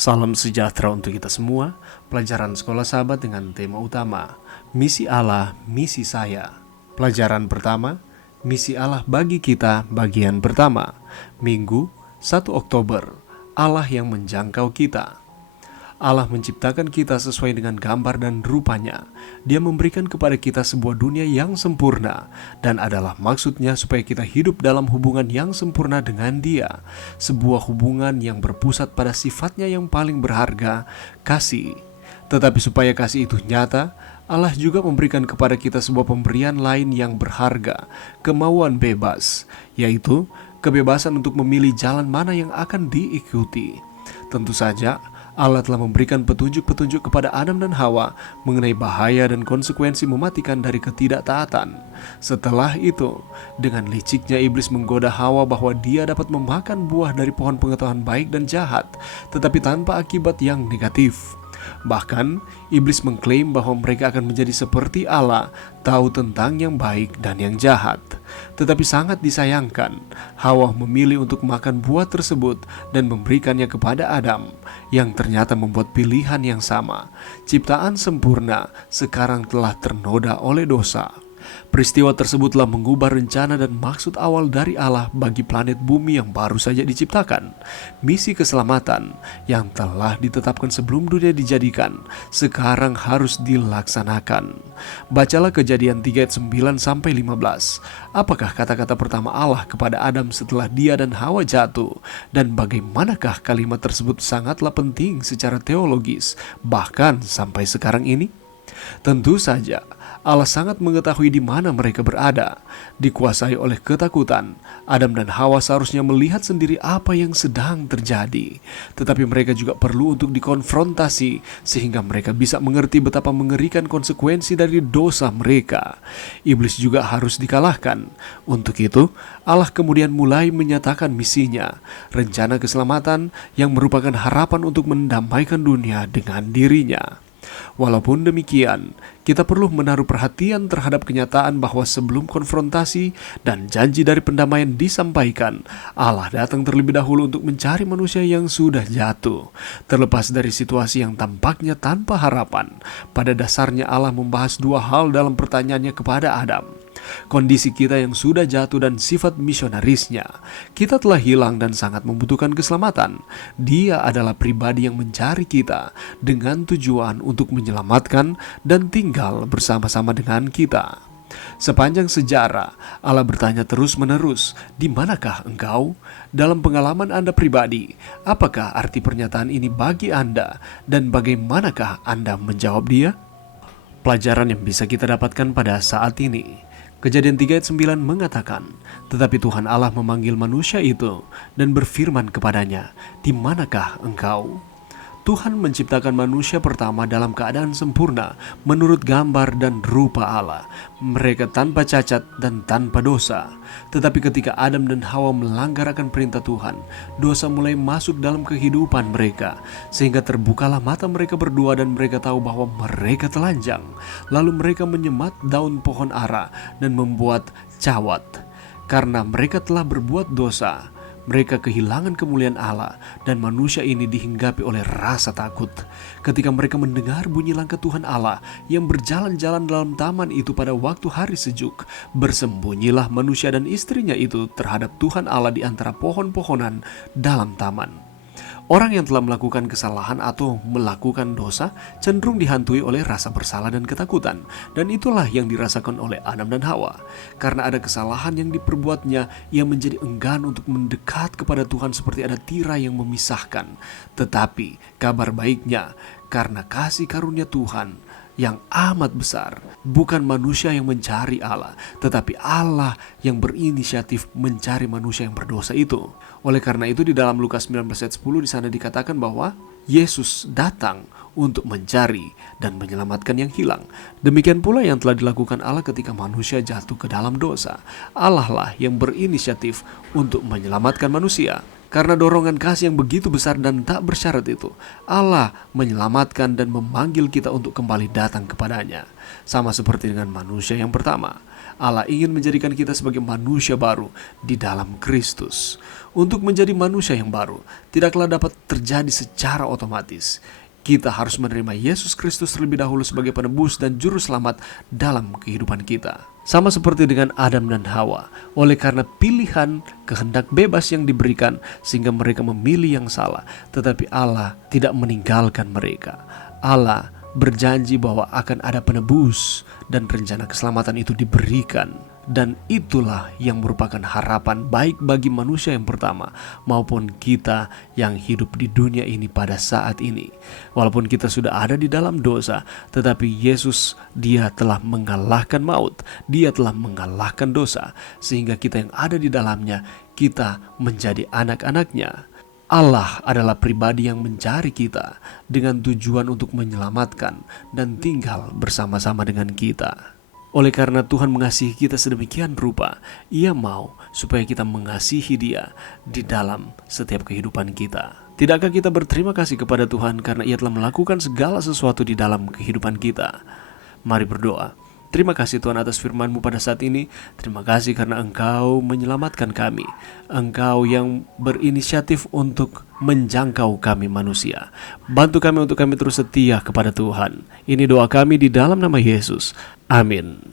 Salam sejahtera untuk kita semua. Pelajaran Sekolah Sahabat dengan tema utama Misi Allah, Misi Saya. Pelajaran pertama, Misi Allah bagi kita, bagian pertama. Minggu 1 Oktober, Allah yang menjangkau kita. Allah menciptakan kita sesuai dengan gambar dan rupanya. Dia memberikan kepada kita sebuah dunia yang sempurna, dan adalah maksudnya supaya kita hidup dalam hubungan yang sempurna dengan Dia. Sebuah hubungan yang berpusat pada sifatnya yang paling berharga, kasih. Tetapi supaya kasih itu nyata, Allah juga memberikan kepada kita sebuah pemberian lain yang berharga, kemauan bebas, yaitu kebebasan untuk memilih jalan mana yang akan diikuti. Tentu saja, Allah telah memberikan petunjuk-petunjuk kepada Adam dan Hawa mengenai bahaya dan konsekuensi mematikan dari ketidaktaatan. Setelah itu, dengan liciknya iblis menggoda Hawa bahwa dia dapat memakan buah dari pohon pengetahuan baik dan jahat, tetapi tanpa akibat yang negatif. Bahkan, iblis mengklaim bahwa mereka akan menjadi seperti Allah, tahu tentang yang baik dan yang jahat. Tetapi sangat disayangkan, Hawa memilih untuk makan buah tersebut dan memberikannya kepada Adam, yang ternyata membuat pilihan yang sama. Ciptaan sempurna sekarang telah ternoda oleh dosa. Peristiwa tersebut telah mengubah rencana dan maksud awal dari Allah bagi planet bumi yang baru saja diciptakan. Misi keselamatan yang telah ditetapkan sebelum dunia dijadikan sekarang harus dilaksanakan. Bacalah Kejadian 3 ayat 9-15. Apakah kata-kata pertama Allah kepada Adam setelah dia dan Hawa jatuh? Dan bagaimanakah kalimat tersebut sangatlah penting secara teologis, bahkan sampai sekarang ini? Tentu saja, Allah sangat mengetahui di mana mereka berada. Dikuasai oleh ketakutan, Adam dan Hawa seharusnya melihat sendiri apa yang sedang terjadi. Tetapi mereka juga perlu untuk dikonfrontasi, sehingga mereka bisa mengerti betapa mengerikan konsekuensi dari dosa mereka. Iblis juga harus dikalahkan. Untuk itu, Allah kemudian mulai menyatakan misinya, rencana keselamatan yang merupakan harapan untuk mendamaikan dunia dengan dirinya. Walaupun demikian, kita perlu menaruh perhatian terhadap kenyataan bahwa sebelum konfrontasi dan janji dari pendamaian disampaikan, Allah datang terlebih dahulu untuk mencari manusia yang sudah jatuh. Terlepas dari situasi yang tampaknya tanpa harapan, pada dasarnya Allah membahas dua hal dalam pertanyaannya kepada Adam. Kondisi kita yang sudah jatuh dan sifat misionarisnya. Kita telah hilang dan sangat membutuhkan keselamatan. Dia adalah pribadi yang mencari kita dengan tujuan untuk menyelamatkan dan tinggal bersama-sama dengan kita. Sepanjang sejarah, Allah bertanya terus-menerus, "Di manakah engkau?" Dalam pengalaman Anda pribadi, apakah arti pernyataan ini bagi Anda dan bagaimanakah Anda menjawab dia? Pelajaran yang bisa kita dapatkan pada saat ini. Kejadian 3 ayat 9 mengatakan, tetapi Tuhan Allah memanggil manusia itu dan berfirman kepadanya, "Di manakah engkau?" Tuhan menciptakan manusia pertama dalam keadaan sempurna menurut gambar dan rupa Allah. Mereka tanpa cacat dan tanpa dosa. Tetapi ketika Adam dan Hawa melanggar akan perintah Tuhan, dosa mulai masuk dalam kehidupan mereka, sehingga terbukalah mata mereka berdua dan mereka tahu bahwa mereka telanjang. Lalu mereka menyemat daun pohon ara dan membuat cawat. Karena mereka telah berbuat dosa, mereka kehilangan kemuliaan Allah dan manusia ini dihinggapi oleh rasa takut. Ketika mereka mendengar bunyi langkah Tuhan Allah yang berjalan-jalan dalam taman itu pada waktu hari sejuk, bersembunyilah manusia dan istrinya itu terhadap Tuhan Allah di antara pohon-pohonan dalam taman. Orang yang telah melakukan kesalahan atau melakukan dosa cenderung dihantui oleh rasa bersalah dan ketakutan. Dan itulah yang dirasakan oleh Adam dan Hawa. Karena ada kesalahan yang diperbuatnya, ia menjadi enggan untuk mendekat kepada Tuhan seperti ada tirai yang memisahkan. Tetapi kabar baiknya, karena kasih karunia Tuhan yang amat besar, bukan manusia yang mencari Allah, tetapi Allah yang berinisiatif mencari manusia yang berdosa itu. Oleh karena itu di dalam Lukas 19 ayat 10 di sana dikatakan bahwa Yesus datang untuk mencari dan menyelamatkan yang hilang. Demikian pula yang telah dilakukan Allah ketika manusia jatuh ke dalam dosa. Allah lah yang berinisiatif untuk menyelamatkan manusia. Karena dorongan kasih yang begitu besar dan tak bersyarat itu, Allah menyelamatkan dan memanggil kita untuk kembali datang kepadanya. Sama seperti dengan manusia yang pertama, Allah ingin menjadikan kita sebagai manusia baru di dalam Kristus. Untuk menjadi manusia yang baru, tidaklah dapat terjadi secara otomatis. Kita harus menerima Yesus Kristus terlebih dahulu sebagai penebus dan juru selamat dalam kehidupan kita. Sama seperti dengan Adam dan Hawa, oleh karena pilihan kehendak bebas yang diberikan sehingga mereka memilih yang salah, tetapi Allah tidak meninggalkan mereka. Allah berjanji bahwa akan ada penebus dan rencana keselamatan itu diberikan. Dan itulah yang merupakan harapan baik bagi manusia yang pertama maupun kita yang hidup di dunia ini pada saat ini. Walaupun kita sudah ada di dalam dosa, tetapi Yesus, Dia telah mengalahkan maut, Dia telah mengalahkan dosa, sehingga kita yang ada di dalamnya, kita menjadi anak-anak-Nya. Allah adalah pribadi yang mencari kita dengan tujuan untuk menyelamatkan dan tinggal bersama-sama dengan kita. Oleh karena Tuhan mengasihi kita sedemikian rupa, Ia mau supaya kita mengasihi Dia di dalam setiap kehidupan kita. Tidakkah kita berterima kasih kepada Tuhan karena Ia telah melakukan segala sesuatu di dalam kehidupan kita? Mari berdoa. Terima kasih Tuhan atas firman-Mu pada saat ini. Terima kasih karena Engkau menyelamatkan kami. Engkau yang berinisiatif untuk menjangkau kami manusia. Bantu kami untuk kami terus setia kepada Tuhan. Ini doa kami di dalam nama Yesus. Amin.